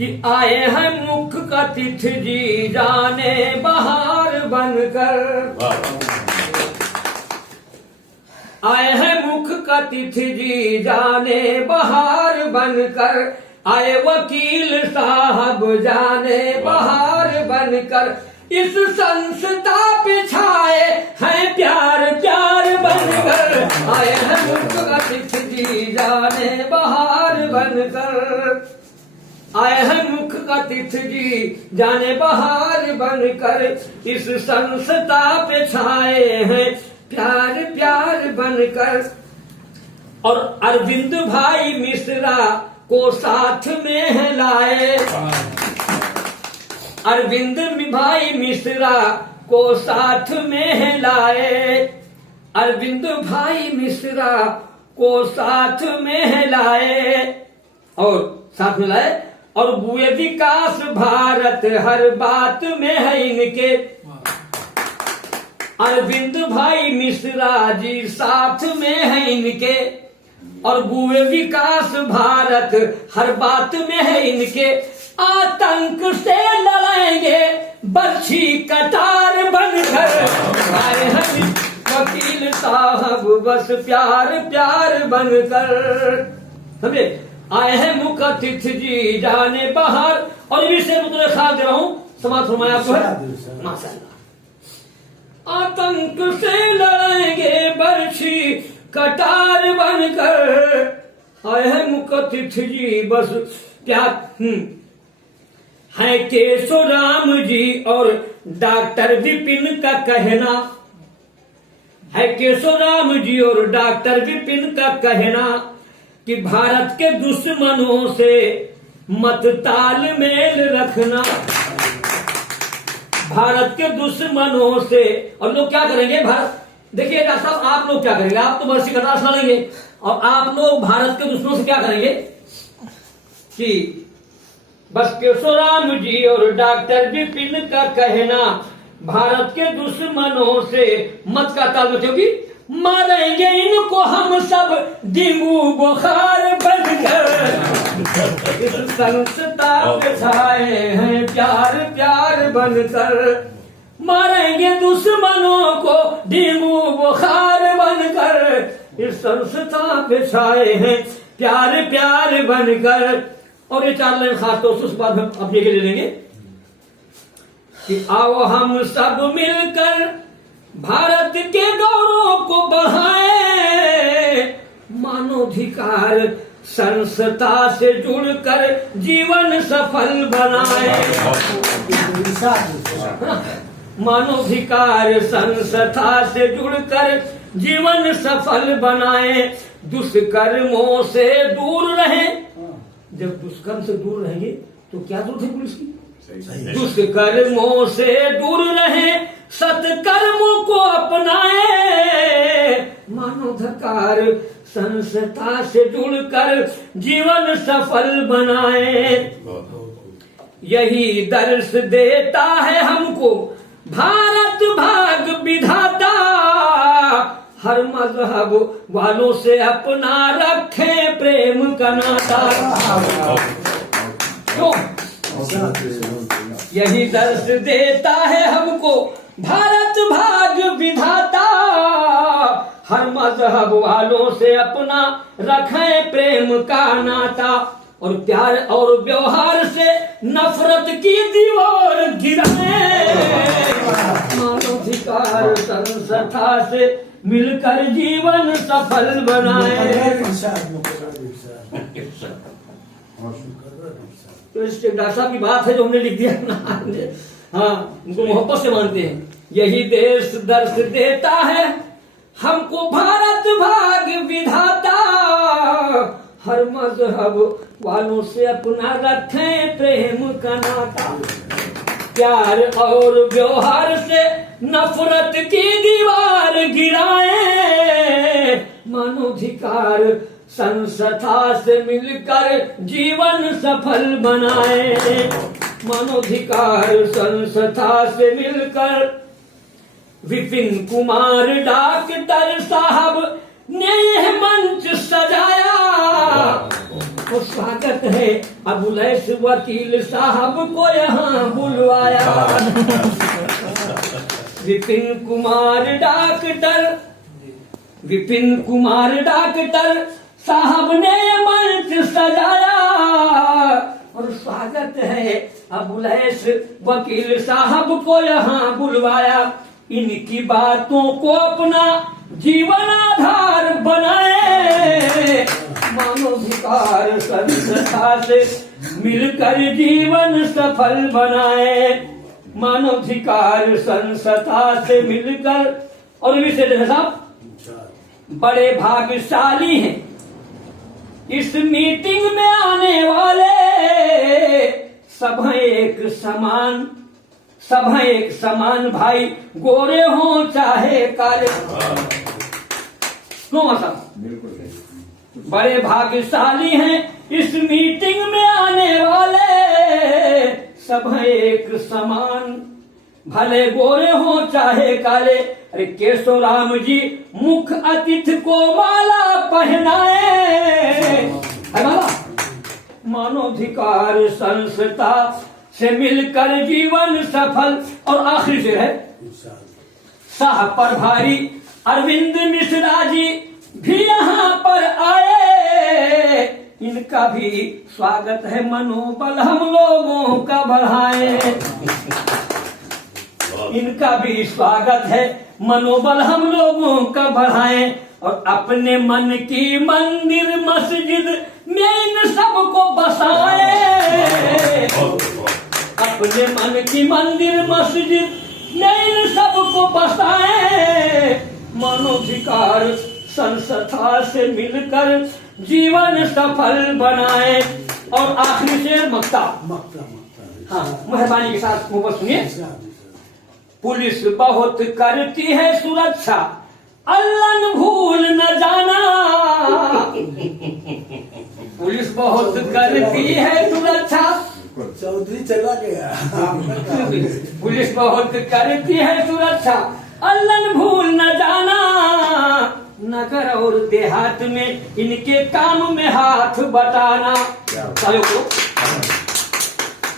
कि आए हैं मुख का तिथ जी जाने बहार बनकर, आए हैं मुख का तिथ जी जाने बहार बनकर, आए वकील साहब जाने बहार बनकर, इस संस्था पे छाए हैं प्यार प्यार बनकर, आए हैं मुख का तिथ जी जाने बहार बनकर, आए हैं मुख का तिथ जी जाने बहार बनकर, इस संस्था पे छाए हैं प्यार प्यार बनकर। और अरविंद भाई मिश्रा को साथ में है लाए, अरविंद भाई मिश्रा को साथ में है लाए, अरविंद भाई मिश्रा को साथ में है लाए, और साथ में लाए, और बुए विकास भारत हर बात में है इनके, अरविंद भाई मिश्रा जी साथ में है इनके, और बुए विकास भारत हर बात में है इनके, आतंक से लड़ेंगे बर्छी कटार बनकर, आए हैं वकील साहब बस प्यार प्यार बनकर। समझे, आए हैं मुख तिथ जी जाने बाहर। और भी से मैं तुम्हें ख्याल दे रहा हूं, समाज फरमाया आपको है माशाअल्लाह। आतंक से लड़ेंगे बर्छी कटार बनकर, आए हैं मुख तिथ जी बस प्यार। है केशवराम जी और डॉक्टर विपिन का कहना, है केशवराम जी और डॉक्टर विपिन का कहना कि भारत के दुश्मनों से मत तालमेल रखना, भारत के दुश्मनों से। और लोग क्या करेंगे, भारत देखिए डॉक्टर साहब, आप लोग क्या करेंगे, आप तो बर्छी कटार लड़ेंगे, और आप लोग भारत के दुश्मनों से क्या करेंगे कि बस केशवराम जी और डॉक्टर विपिन का कहना, भारत के दुश्मनों से मत का ताल्लुक, क्योंकि मारेंगे इनको हम सब डेंगू बुखार बनकर, इस संस्था पे छाए हैं प्यार प्यार बनकर, मारेंगे दुश्मनों को डेंगू बुखार बनकर, इस संस्था पे छाए हैं प्यार प्यार बनकर। और ये 4 लाइन खास तौर से उस बाद हम अब ये ले लेंगे कि आओ हम सब मिलकर भारत के गौरव को बढ़ाए, मानवाधिकार संस्था से जुड़कर जीवन सफल बनाए, मानवाधिकार संस्था से जुड़कर जीवन सफल बनाए, दुष्कर्मों से दूर रहे। जब दुष्कर्म से दूर रहेंगे तो क्या जरूरत है पुलिस की, दुष्कर्मों से दूर रहे, सत्कर्मों को अपनाए, मानवाधिकार संस्था से जुड़कर जीवन सफल बनाए। यही दर्श देता है हमको भारत भाग विधाता, हर मजहब वालों से अपना रखें प्रेम का नाता। क्यों? यही दर्श देता है हमको भारत भाग विधाता, हर मजहब वालों से अपना रखें प्रेम का नाता, और प्यार और व्यवहार से नफरत की दीवार गिराए, मानवाधिकार संस्था से मिलकर जीवन सफल बनाए। तो इस डॉक्टर साहब की बात है जो हमने लिख दिया ना, हाँ, उनको मोहब्बत से मानते हैं। यही देश दर्श देता है हमको भारत भाग विधाता, हर मजहब वालों से अपना रखें प्रेम का नाता, प्यार और व्यवहार से नफरत की दीवार गिराए, मानवाधिकार संस्था से मिलकर जीवन सफल बनाए, मानवाधिकार संस्था से मिलकर। विपिन कुमार डॉक्टर साहब ने यह मंच सजाया, और स्वागत है अबुलैस वकील साहब को यहाँ बुलवाया। विपिन कुमार डॉक्टर साहब ने मंच सजाया और स्वागत है अबुलैस वकील साहब को यहाँ बुलवाया। इनकी बातों को अपना जीवन आधार बनाए, मानवाधिकार संस्था से मिलकर जीवन सफल बनाए, मानवाधिकार संस्था से मिलकर। और विशेष साहब बड़े भाग्यशाली हैं इस मीटिंग में आने वाले, सब हैं एक समान भाई, गोरे हों चाहे काले। बड़े भाग्यशाली हैं इस मीटिंग में आने वाले, सब हैं एक समान, भले गोरे हों चाहे काले। अरे केशव राम जी मुख्य अतिथि को माला पहनाए, मानवाधिकार संस्था से मिलकर जीवन सफल। और आखिरी शेर है, सह प्रभारी अरविंद मिश्रा जी भी यहाँ पर आए, इनका भी स्वागत है, मनोबल हम लोगों का बढ़ाए। इनका भी स्वागत है, मनोबल हम लोगों का बढ़ाए। और अपने मन की मंदिर मस्जिद में इन सबको बसाए, अपने मन की मंदिर मस्जिद में इन सबको बसाए, मानवाधिकार संस्था से मिलकर जीवन सफल बनाए। और आखिरी शेर मक्ता। हाँ, मेहरबानी के साथ वो सुनिए। पुलिस बहुत करती है सुरक्षा, अल्लाह भूल न जाना। पुलिस बहुत करती है सुरक्षा, चौधरी चला गया। पुलिस बहुत करती है सुरक्षा, अल्लाह भूल न जाना। नगर और देहात में इनके काम में हाथ बटाना।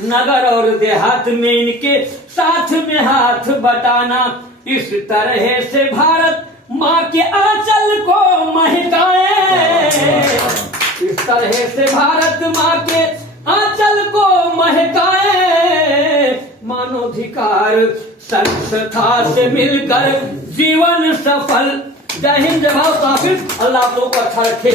नगर और देहात में इनके साथ में हाथ बटाना। इस तरह से भारत माँ के आंचल को महकाए, इस तरह से भारत माँ के आंचल को महकाए, मानवाधिकार संस्था से मिलकर जीवन सफल। जय हिंद, जय भारत। अल्लाह आप लोग को अच्छा रखे।